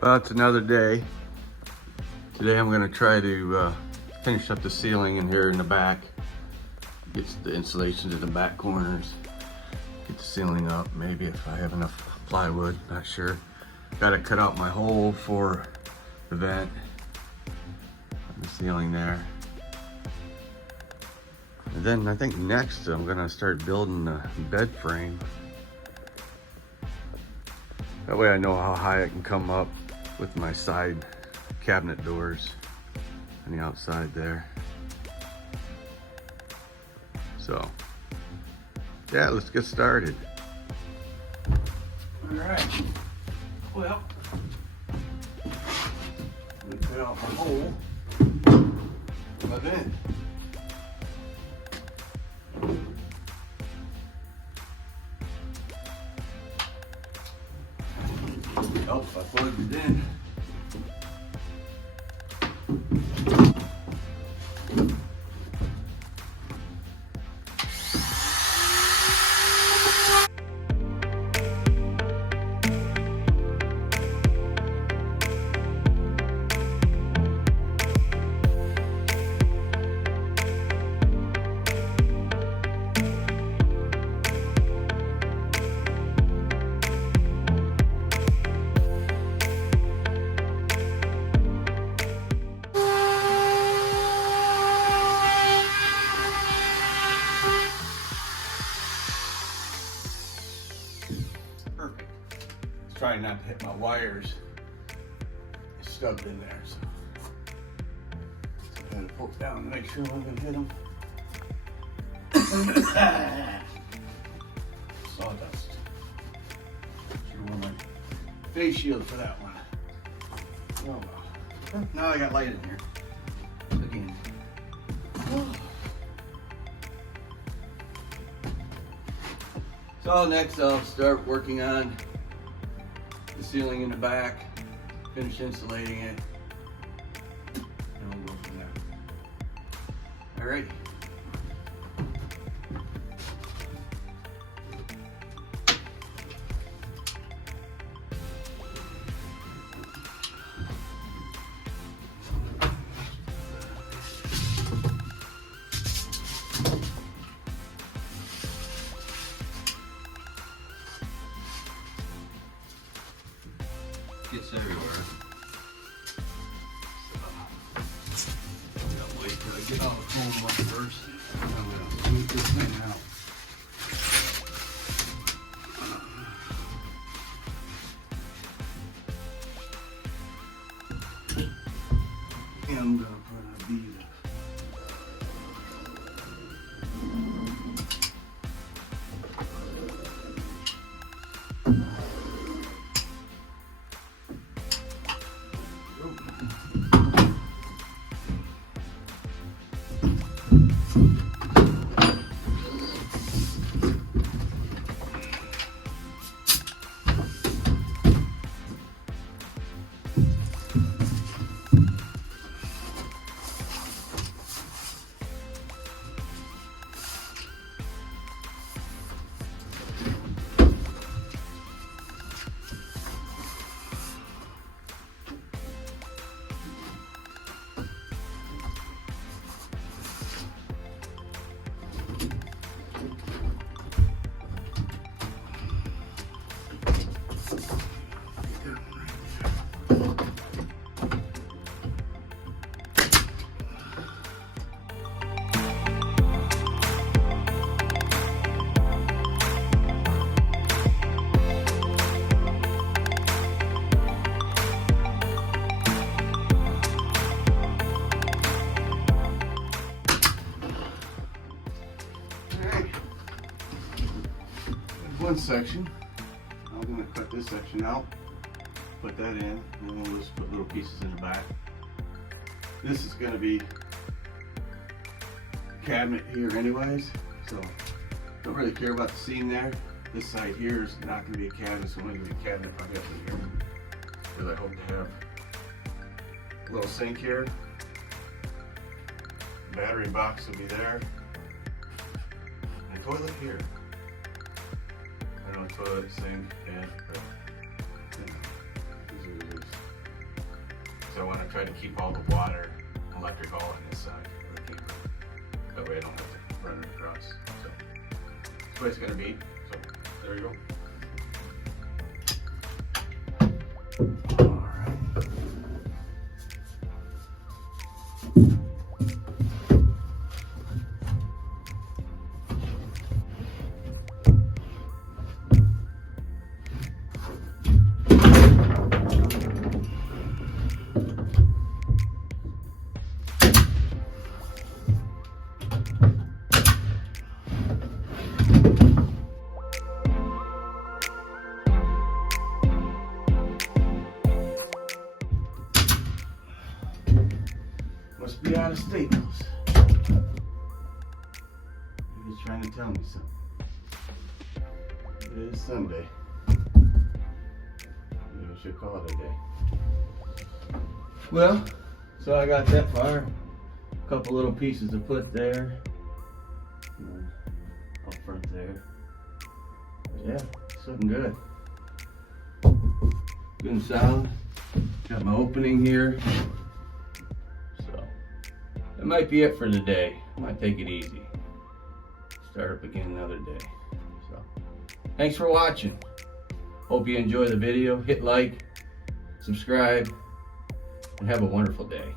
Well, it's another day. Today I'm going to try to finish up the ceiling in here in the back. Get the insulation to the back corners. Get the ceiling up, maybe if I have enough plywood, not sure. Got to cut out my hole for the vent on the ceiling there. And then I think next I'm going to start building the bed frame. That way I know how high I can come up with my side cabinet doors on the outside there. So, yeah, let's get started. All right, well, let me cut out my hole, my vent. Oh, I plugged it in. Perfect. Trying not to hit my wires. It's stubbed in there, so I gotta poke down to make sure I'm gonna hit them. Sawdust. Sure want my face shield for that one. Oh well. Now I got light in here. Again. So next I'll start working on the ceiling in the back, finish insulating it, and we'll go from there. Alrighty. Gets everywhere. I'm gonna wait till I get all the foam up first. I'm gonna smooth this thing out. And I'm gonna put a bead of one section. I'm going to cut this section out, put that in, and then we'll just put little pieces in the back. This is going to be a cabinet here anyways, so don't really care about the seam there. This side here is not going to be a cabinet, it's only going to be a cabinet probably up in here, because I hope to have a little sink here. Battery box will be there, and a toilet here. I know toilet, sink, and these are just So I want to try to keep all the water, electric all on this side. That way I don't have to run it across. So that's what it's going to be. So there we go. Must be out of Staples. He's trying to tell me something. It is Sunday. Maybe I should call it a day. Well, so I got that far. A couple little pieces to put there. And up front there. But yeah, it's looking good. Good and solid. Got my opening here. That might be it for the day. I might take it easy. Start up again another day. So, thanks for watching. Hope you enjoy the video. Hit like, subscribe, and have a wonderful day.